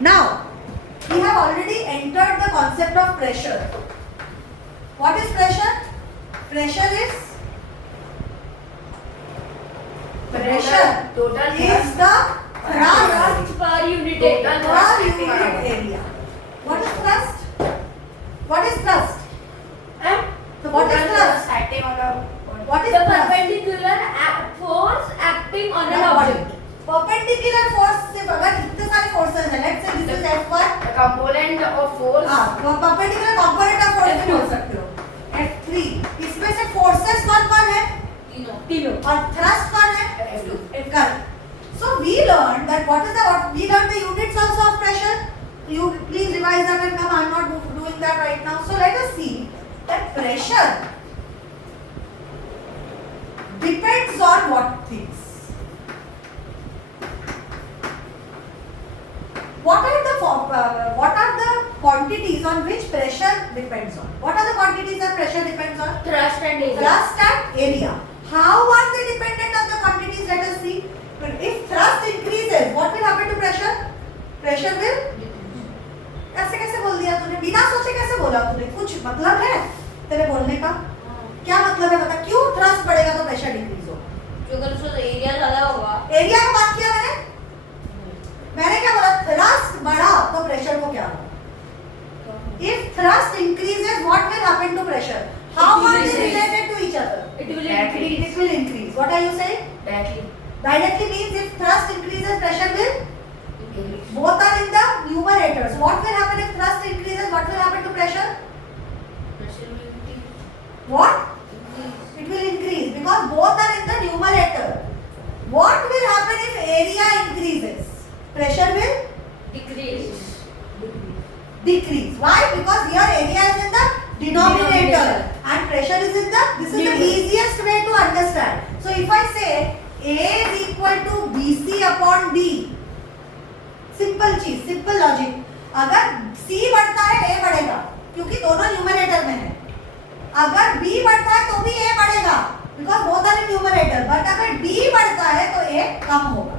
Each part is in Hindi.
Now we have already entered the concept of pressure. What is pressure? Pressure is Total is the thrust per unit Total area. per unit area. What is thrust? What is thrust? So what is thrust? acting on a What is The thrust? perpendicular force acting on an object. Perpendicular force सिर्फ अगर इतने सारे forces हैं, let's say this is F1, the component of force. perpendicular component of force भी बोल सकते हो. F3, इसमें से forces कौन है? तीनों. और thrust कौन है? F2. Correct. So we learned that we learned the units also of pressure. You please revise them and come. I'm not doing that right now. So let us see that pressure depends on what things. What are the quantities on which pressure depends on? What are the quantities that pressure depends on? Thrust and area. Thrust and area. How are they dependent on the quantities? Let us see. If thrust increases, what will happen to pressure? Pressure will. ऐसे कैसे बोल दिया तूने? बिना सोचे कैसे बोला तूने? कुछ मतलब है तेरे बोलने का? क्या मतलब है बता? क्यों thrust बढ़ेगा तो pressure decrease होगा? क्योंकि उसका एरिया ज्यादा होगा. एरिया की बात किया मैंने? मैंने क्या बोला? thrust बढ़ा तो pressure को क्या होगा? If thrust increases, what will happen to pressure? How are they related to each other? It will Directly. increase. It will increase. What are you saying? Directly. Directly means if thrust increases, pressure will. Increase. Both are in the numerators. What will happen if thrust increases? What will happen to pressure? Pressure will increase. What? It will increase because both are in the numerator. What will happen if area increases? Pressure will Decrease. decrease. Why? Because here area is in the denominator and pressure is in the. This is the easiest way to understand. So if I say A is equal to BC upon D, simple चीज, सिंपल लॉजिक. अगर C बढ़ता है A बढ़ेगा क्योंकि दोनों न्यूमरेटर में है. अगर B बढ़ता है तो भी A बढ़ेगा because both are in numerator. बट अगर D बढ़ता है तो A कम होगा.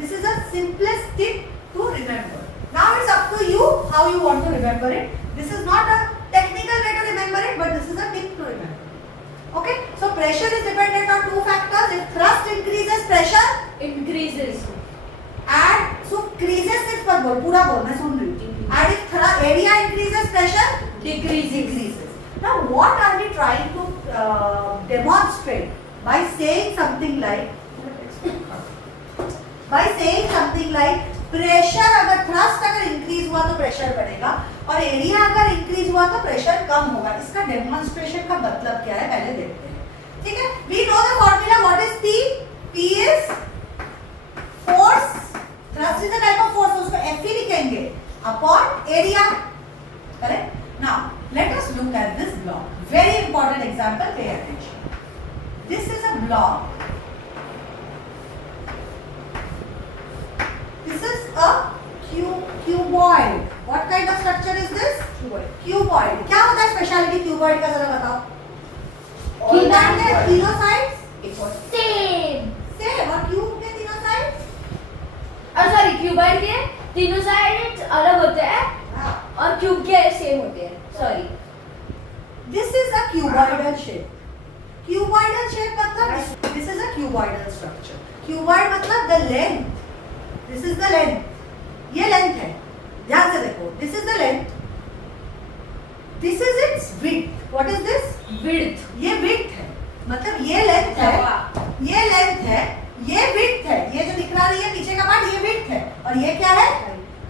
This is the simplest thing to remember. Now it's up to you how you want to remember it. This is not a technical way to remember it but this is a tip to remember. Okay, so pressure is dependent on two factors. If thrust increases, pressure Increases. and so increases सिर्फ मत बोल, पूरा बोल, मैं सुन रही हूँ. And if area increases, pressure decreases. Now what are we trying to demonstrate by saying something like pressure अगर thrust अगर increase हुआ तो pressure बढ़ेगा और area अगर increase हुआ तो pressure कम होगा. इसका demonstration का मतलब क्या है पहले देखते हैं. ठीक है? We know the formula. What is P? P is force. Thrust is a type of force. उसको F ही लिखेंगे upon area. Correct? Now let us look at this block. Very important example. Pay attention. This is a block. This is a cuboid. What kind of structure is this? Cuboid. क्या होता है स्पेशलिटी cuboid का जरा बताओ. Cuboid के तीनों sides Same. same और cube के तीनों sides सॉरी क्यूबॉइड के तीनों साइड अलग होते हैं हाँ. और क्यूब के सेम होते हैं. Sorry. This is a cuboidal shape. Cuboidal shape मतलब this is a cuboidal structure. Cuboid मतलब the length. This is the length. ये length है. ध्यान से देखो. This is the length. This is its width. What is this? Width. ये width है. मतलब ये length है. ये length है. ये width है. ये जो दिख रहा है पीछे का पार्ट ये width है. और ये क्या है?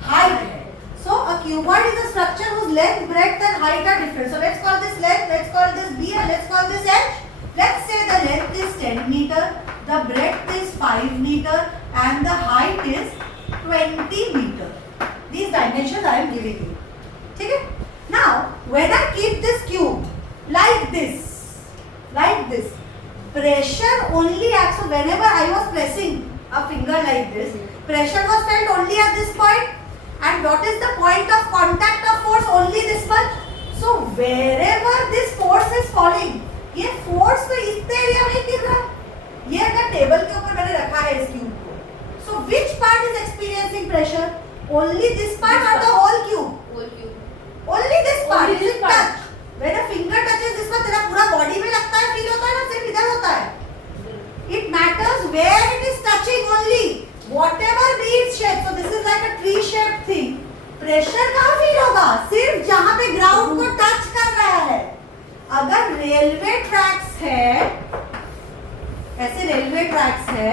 Height है. So a cuboid is a structure whose length, breadth and height are different. So let's call this length, let's call this B and let's call this H. Let's say the length is 10 meter, the breadth is 5 meter and the height is 20 meter. These dimensions I am giving you. Okay? Now when I keep this cube like this, pressure only acts. So whenever I was pressing a finger like this, pressure was felt only at this point. And what is the point of contact of force? Only this one. So wherever this force is falling, ये force तो इस एरिया में गिर रहा है. ये अगर टेबल के ऊपर मैंने रखा है इस क्यूब को, so which part is experiencing pressure? Only this part or the whole cube? Whole cube. Only this part. Only Is this it part. touch? When a finger touches this one, तेरा पूरा body में लगता है, feel होता है ना, सिर्फ इधर होता है. It matters where it is touching only. Whatever be its shape. So this is like a tree-shaped thing. Pressure कहाँ feel होगा? सिर्फ जहाँ पे ground को touch कर रहा है. अगर railway tracks है, ऐसे railway tracks है,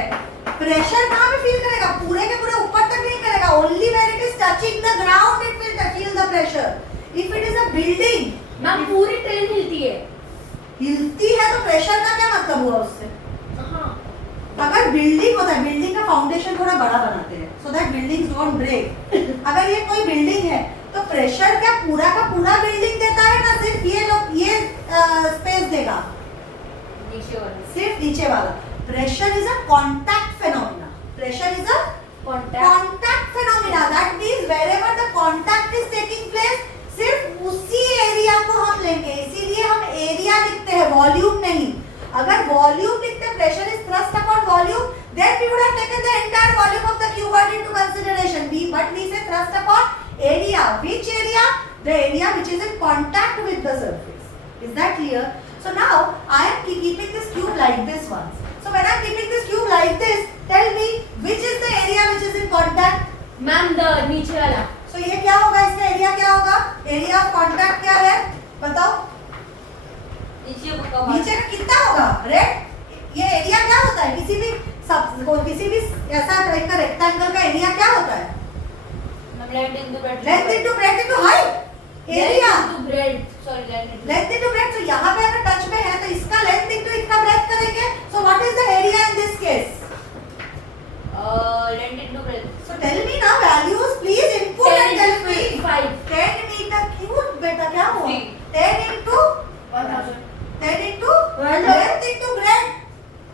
pressure कहाँ पे feel करेगा? पूरे के पूरे ऊपर तक नहीं करेगा. Only when it is touching the ground it will feel the pressure. If it is a building, ma'am पूरी ट्रेन हिलती है. हिलती है तो प्रेशर का क्या मतलब हुआ उससे? हाँ. अगर बिल्डिंग होता है, बिल्डिंग का फाउंडेशन थोड़ा बड़ा बनाते हैं so that buildings don't break. अगर ये कोई बिल्डिंग है तो प्रेशर क्या पूरा का पूरा बिल्डिंग देता है ना सिर्फ ये लोग ये स्पेस देगा? नीचे वाला. सिर्फ नीचे वाला. Pressure is a contact phenomena. Pressure is a contact phenomena. That means wherever the contact is taking place सिर्फ उसी एरिया को हम लेंगे. इसीलिए हम एरिया लिखते हैं, वॉल्यूम नहीं. अगर वॉल्यूम लिखते pressure is thrust upon volume, then we would have taken the entire volume of the cuboid into consideration. But we say thrust upon area. Which area? The area which is in contact with the surface. Is that clear? So now I am keeping this cube like this once. So when I am keeping this cube like this, tell me which is the area which is in contact? Ma'am the नीचे वाला. So ये क्या होगा? इसका एरिया क्या होगा? एरिया ऑफ कांटेक्ट क्या है? बताओ. नीचे का नीचे का कितना होगा? रेड. ये एरिया क्या होता है? किसी भी ऐसा टाइप का रेक्टेंगल का एरिया क्या होता है? Length into breadth. Length into breadth into height. Area. Sorry length into breadth. तो यहाँ पे अगर टच में है तो इसका लेंथ इनटू इसका ब्रेड्थ करेंगे. So what is the area in this case? Length into breadth. So tell me now values, please input and tell me. 5. 10 meter cube बेटा क्या हुआ? 3. 10 into 1000. 10 into length into breadth.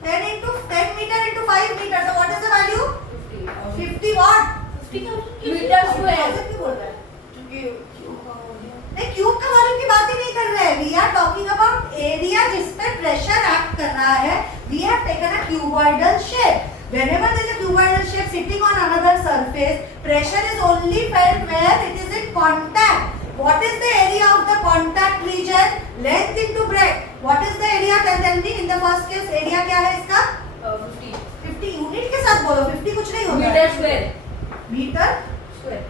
10 into 10 meter into 5 meter. So what is the value? 50. 50 what? 50,000 metre square. Thousand क्यों बोल रहा है? क्योंकि क्यों का हो गया. नहीं क्यूब का वॉल्यूम की बात ही नहीं कर रहे हैं. We are talking about area जिस पे pressure act कर रहा है. We have taken a cuboidal shape. Whenever there is a cuboidal shape sitting on another surface, pressure is only felt where it is in contact. What is the area of the contact region? Length into breadth. What is the area? Tell me. In the first case, area क्या है इसका? 50 50 यूनिट के साथ बोलो. 50 कुछ नहीं होता. Metre square. मीटर. स्क्वायर.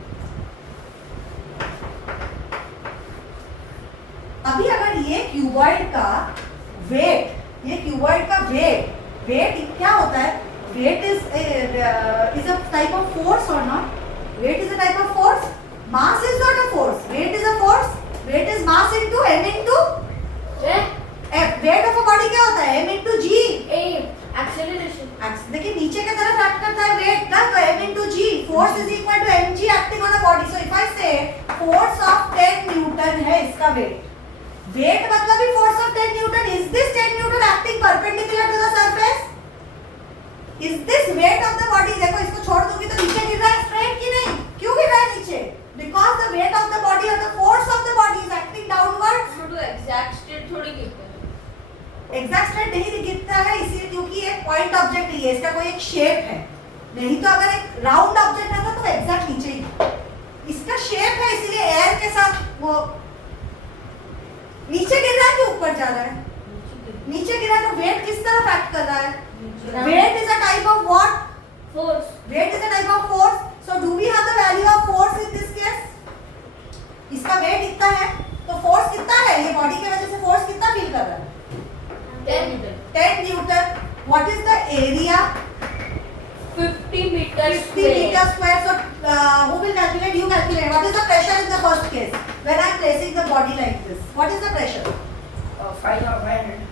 अभी अगर ये क्यूबॉइड का वेट, ये क्यूबॉइड का वेट क्या होता है? Weight is a type of force or not? Weight is a type of force. Mass is not a force. Weight is a force. Weight is mass into m into f. Weight of a body क्या होता है? m into g. एक्सेलरेशन. देखिए नीचे की तरफ एक्ट करता है वेट ना, तो m into g. Force is equal to mg acting on a body. So if I say force of 10 Newton है इसका वेट. वेट मतलब ही force of 10 Newton. Is this 10 Newton acting perpendicular to the surface? Is this weight of the body? देखो इसको छोड़ दूंगी तो नीचे गिर रहा है straight कि नहीं? क्यों गिर रहा है नीचे? Because the weight of the body or the force of the body is acting downwards. तो एग्जैक्ट स्टेट थोड़ी गिरता है. एग्जैक्ट स्ट्रेट नहीं गिरता है इसलिए क्योंकि ये पॉइंट ऑब्जेक्ट नहीं है, इसका कोई एक शेप है. नहीं तो अगर एक राउंड ऑब्जेक्ट रहता तो एग्जैक्ट नीचे ही. इसका शेप है इसलिए एयर के साथ वो नीचे गिर रहा है कि ऊपर जा रहा है? नीचे गिरा तो वेट किस तरफ एक्ट कर रहा है? Weight is a type of what? Force. Weight is a type of force. So do we have the value of force in this case? इसका weight इतना है तो force कितना है? ये body की वजह से force कितना feel कर रहा है? 10 Newton. What is the area? 50 meters 50 meter square. So who will calculate? You calculate. What is the pressure in the first case? When I am placing the body like this, what is the pressure? 500.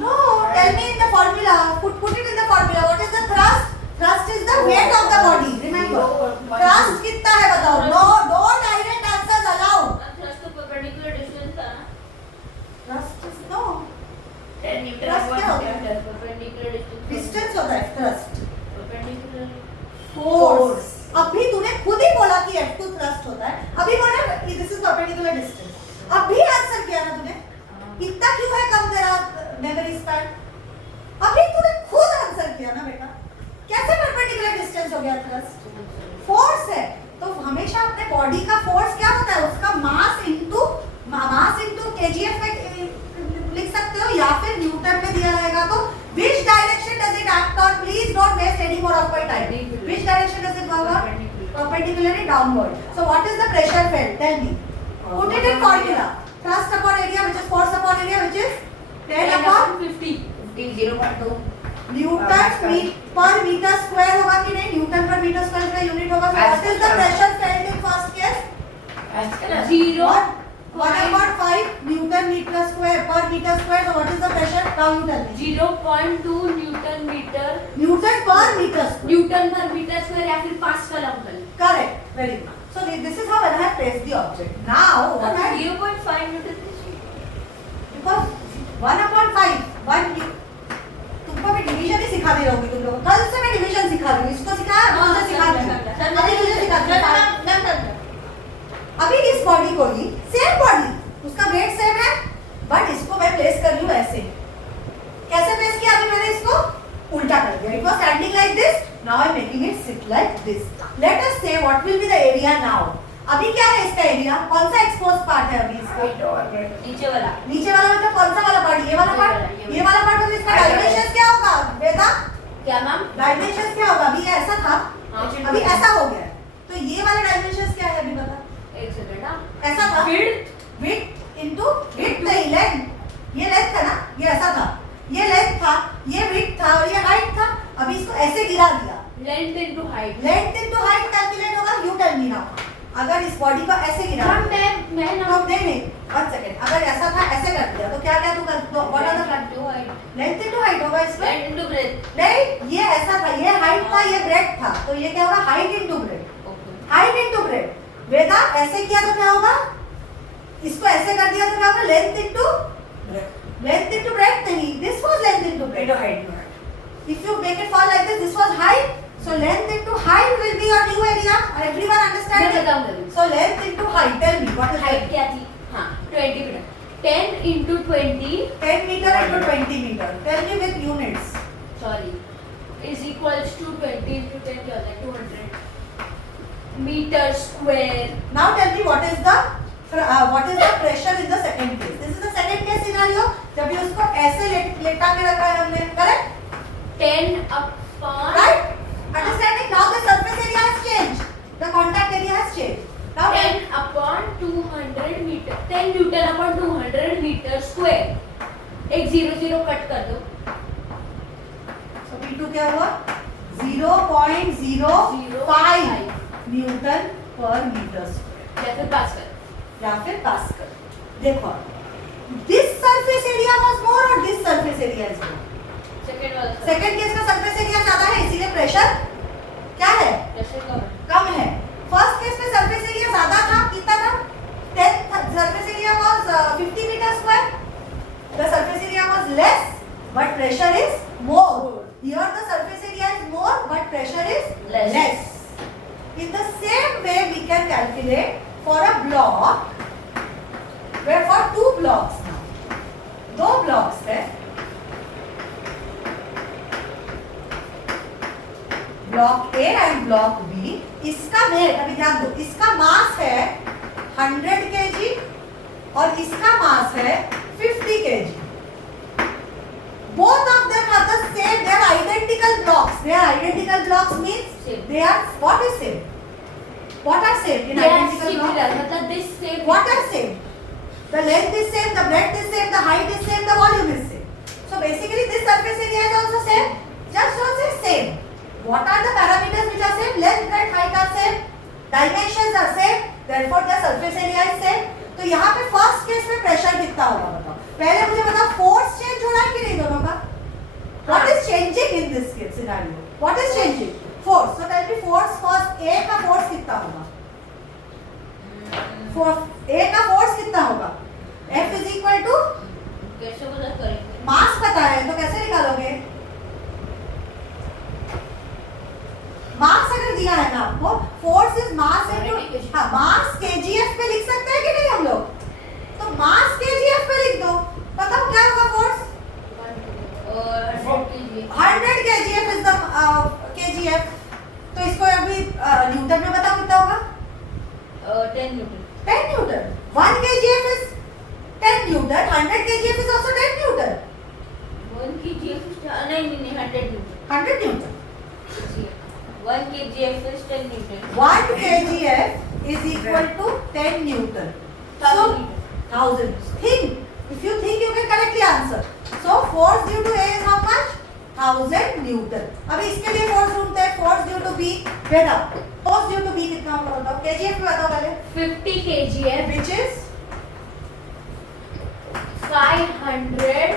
No, tell me in the formula. Put it in the formula. What is the thrust? Thrust is the weight of the body. Remember. Thrust कितना है बताओ? No direct answers allowed. Thrust तो परपेंडिकुलर डिस्टेंस था ना. Thrust is no. 10 Newton Thrust क्या होता है? Perpendicular distance. Distance होता है thrust. Perpendicular Force. अभी तूने खुद ही बोला कि F2 thrust होता है. अभी बोला this is perpendicular distance. अभी आंसर किया ना तूने? इतना क्यों है कम तेरा मेमोरी स्पैन? अभी तूने खुद आंसर किया ना बेटा. कैसे परपेंडिकुलर डिस्टेंस हो गया thrust? फोर्स है तो हमेशा बॉडी का फोर्स क्या होता है, उसका मास इनटू केजीएफ में लिख सकते हो, या फिर न्यूटन में दिया रहेगा तो which direction does it act on? Please don't waste any more of my time. Which direction does it work on? Perpendicularly downward. So what is the pressure felt? Tell me. Put it in formula. Thrust upon area, which is force upon area, which is 10 upon 50. 0.2 Newton per metre square होगा कि नहीं, न्यूटन पर मीटर स्क्वायर का यूनिट होगा. So what is the pressure felt in first case? 1/5 newton metre square पर metre square. So what is the pressure? Now you tell me. 0.2 newton metre, newton per metre square. Newton per metre square या फिर pascal uncle. Correct. Very good. So this is how I have placed the object. Now what I 0.5 Newton because 1/5 तुमको मैं डिवीजन ही सिखा दे रही हूँ तुम लोगों को. कल से मैं डिवीजन सिखा रही हूँ. इसको सिखाया, मुझे सिखा दी. अभी मुझे सिखा दी. अभी इस बॉडी को ही सेम बॉडी, उसका वेट सेम है, बट इसको मैं प्लेस कर रही हूँ ऐसे. कैसे प्लेस किया? अभी मैंने इसको उल्टा कर दिया. It was standing like this, now I am making it sit like this. Let us say what will be the area now. अभी क्या है इसका एरिया? कौन सा एक्सपोज पार्ट है अभी इसको? नीचे वाला नीचे वाला मतलब कौन सा वाला पार्ट? ये वाला पार्ट. ये वाला पार्ट मतलब इसका डायमेंशंस क्या होगा बेटा? क्या मैम? डायमेंशंस क्या होगा? अभी ये ऐसा था, अभी ऐसा हो गया. तो ये वाला डायमेंशंस क्या है अभी बता? एक सेकंड. हाँ, ऐसा था विड्थ इनटू विड्थ नहीं लेंथ. ये लेंथ था ना, ये ऐसा था, ये लेंथ था, ये विड्थ था और ये हाइट था. अभी इसको ऐसे गिरा दिया. Length into height. Length into height calculate होगा. You tell me now. अगर इस बॉडी को ऐसे गिरा मैम दिया, मैं तो नहीं 1 सेकंड. अगर ऐसा था ऐसे कर दिया तो क्या क्या तू कर दो. What are the fact? Length into height होगा इसमें. Length into breadth. नहीं, ये ऐसा था, ये हाइट था, ये ब्रेड्थ था, तो ये क्या होगा? Height into breadth. Okay. Height into breadth. Veda ऐसे किया तो क्या होगा? इसको ऐसे कर दिया तो क्या होगा? लेंथ इनटू ब्रेड्थ नहीं, this was length into breadth. Height. If you make it fall like this was height. So length into height will be your new area. Everyone मैं understand? बताऊंगी. So length into height. Tell me what is height height? क्या थी? हाँ, 20 metre. 10 into 20 10 meter into 20 meter. Tell me with units. sorry is equals to 20 into 10 क्या होता है? 200 meter square. Now tell me what is the pressure in the second case. This is the second case scenario. जब ये उसको ऐसे लेटा के रखा है हमने, correct? 10 upon Right? Understanding? Now the surface area has changed. The contact area has changed. Now 10 upon 200 meter. 10 Newton upon 200 meter square. एक 0 कट कर दो. so P2 क्या हुआ? 0.05 न्यूटन पर मीटर स्क्वायर या फिर पास्कल. या फिर पास्कल. देखो, this surface area was more or this surface area is more? Second वाला सेकंड केस का सरफेस एरिया ज्यादा है, इसीलिए प्रेशर क्या है? प्रेशर कम है. कम है. फर्स्ट केस में सरफेस एरिया ज्यादा था. कितना था? 10 surface area was 50 meter square. The surface area was less but pressure is more. Here the surface area is more but pressure is Less. In the same way we can calculate for a block, where for 2 blocks now. 2 blocks है. Block A and block B. इसका वेट अभी ध्यान दो, इसका मास है 100 kg और इसका मास है 50 kg. Both of them are the same. They are identical blocks. They are identical blocks means Same. they are what is same? What are same in They are identical similar. blocks? मतलब this same. What are same? The length is same, the breadth is same, the height is same, the volume is same. So basically this surface area is also same. Just don't say same. What are the parameters which are same? Length, breadth, height are same. Dimensions are same. Therefore the surface area is same. तो यहाँ पे फर्स्ट केस में प्रेशर कितना होगा बताओ. पहले मुझे बताओ फोर्स चेंज हो रहा है कि नहीं दोनों का? What is changing in this case scenario? What is changing? Force. So tell me force first. A का force कितना होगा? A का force कितना होगा? F is equal to कैसे पता करेंगे? मास पता है तो कैसे निकालोगे? मास अगर दिया है ना आपको, फोर्स इज मास इनटू, हाँ मास केजीएफ पे लिख सकते हैं कि नहीं हम लोग? तो मास केजीएफ पे लिख दो. बताओ क्या होगा force? 100 kgf is the KGF. तो इसको अभी न्यूटन में बताओ कितना होगा? 10 Newton. 10 Newton. 1 kgf is 10 Newton. 100 kgf is also 10 Newton. 1 kgf is नहीं 100 Newton. 100 Newton. 1 kgf is 10 Newton. 1 kgf is equal to 10 Newton. 1000 Newton. 1000. Think. If you think, you can correctly answer. So force due to A is how much? 1000 Newton. अभी इसके लिए force ढूंढते हैं. Force due to B. बताओ. Force due to B कितना होगा बताओ. kgf में बताओ पहले. 50 kgf Which is 500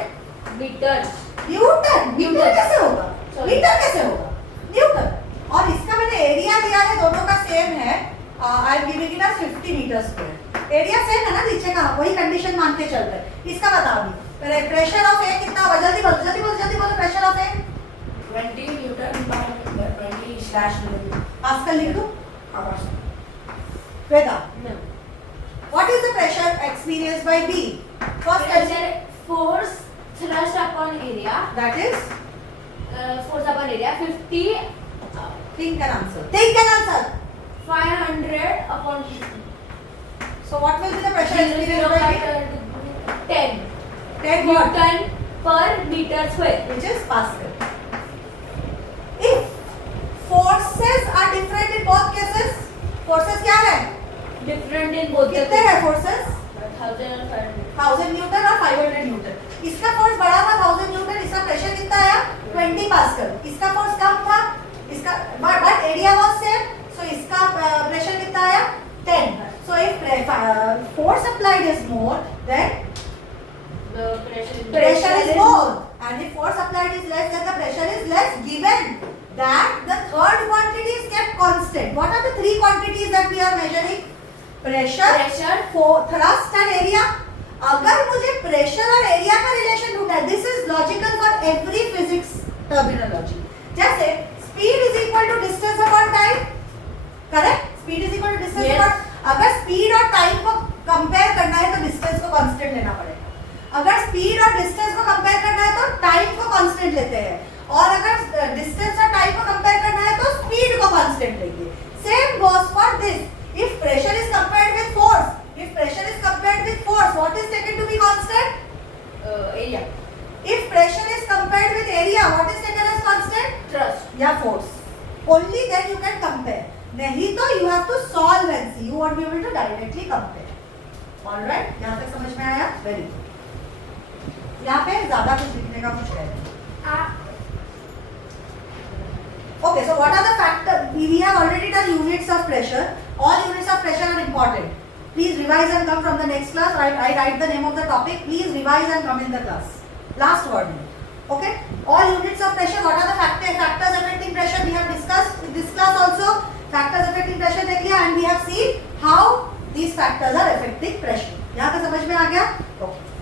meters. Newton. Metre कैसे होगा? Sorry. मीटर कैसे होगा? न्यूटन. और इसका मैंने एरिया दिया है, दोनों का सेम है. I am giving it as 50 metre square. Area same है ना नीचे का, वही कंडीशन मान के चल रहे हैं. इसका बताओ अभी. प्रेशर ऑफ ए कितना होगा? जल्दी बोलो जल्दी बोलो जल्दी बोलो. Pressure of A 20 Newton by 20 slash Newton. Pascal लिख दो. Veda, No. What is the pressure experienced by B? First Pressure, force, thrust upon area. That is Force upon area 50. Think an answer. Think an answer. 500 upon 50. So what will be the pressure experienced by B? 10 10 what? Newton per meter square. Which is Pascal. If forces are different in both cases, forces क्या है? Different in both the कितने हैं forces? 1000 और 500. 1000 न्यूटन और 500 न्यूटन. इसका फोर्स बड़ा था 1000 न्यूटन, इसका प्रेशर कितना आया? 20 पास्कल. इसका फोर्स कम था, इसका बट एरिया वाज सेम, सो इसका प्रेशर कितना आया? 10. So if force applied is more, then The pressure is more, and if force applied is less, then the pressure is less, given that the third quantity is kept constant. What are the three quantities that we are measuring? Pressure, thrust and area. अगर मुझे pressure और area का relation ढूंढना है, this is logical for every physics terminology. जैसे speed is equal to distance upon time, correct? Speed is equal to distance Yes. upon. अगर speed और time को compare करना है तो distance को constant लेना पड़ेगा. अगर स्पीड और डिस्टेंस को कंपेयर करना है तो टाइम को कांस्टेंट लेते हैं, और अगर डिस्टेंस और टाइम को कंपेयर करना है तो स्पीड को कांस्टेंट लेंगे. Same goes for this. If pressure is compared with force, if pressure is compared with force, what is taken to be constant? area. If pressure is compared with area, what is taken as constant? thrust. या force. Only then you can compare. नहीं तो you have to solve and see. You won't be able to directly compare. Alright, यहां तक समझ में आया? Very good. यहाँ पे ज्यादा कुछ लिखने का कुछ है नहीं. Okay, so what are the factors? We have already done units of pressure. All units of pressure are important. Please revise and come from the next class. I write the name of the topic. Please revise and come in the class. Last word. Okay? All units of pressure. What are the factors affecting pressure? We have discussed in this class also. Factors affecting pressure देख लिया, and we have seen how these factors are affecting pressure. यहाँ तक समझ में आ गया? Okay.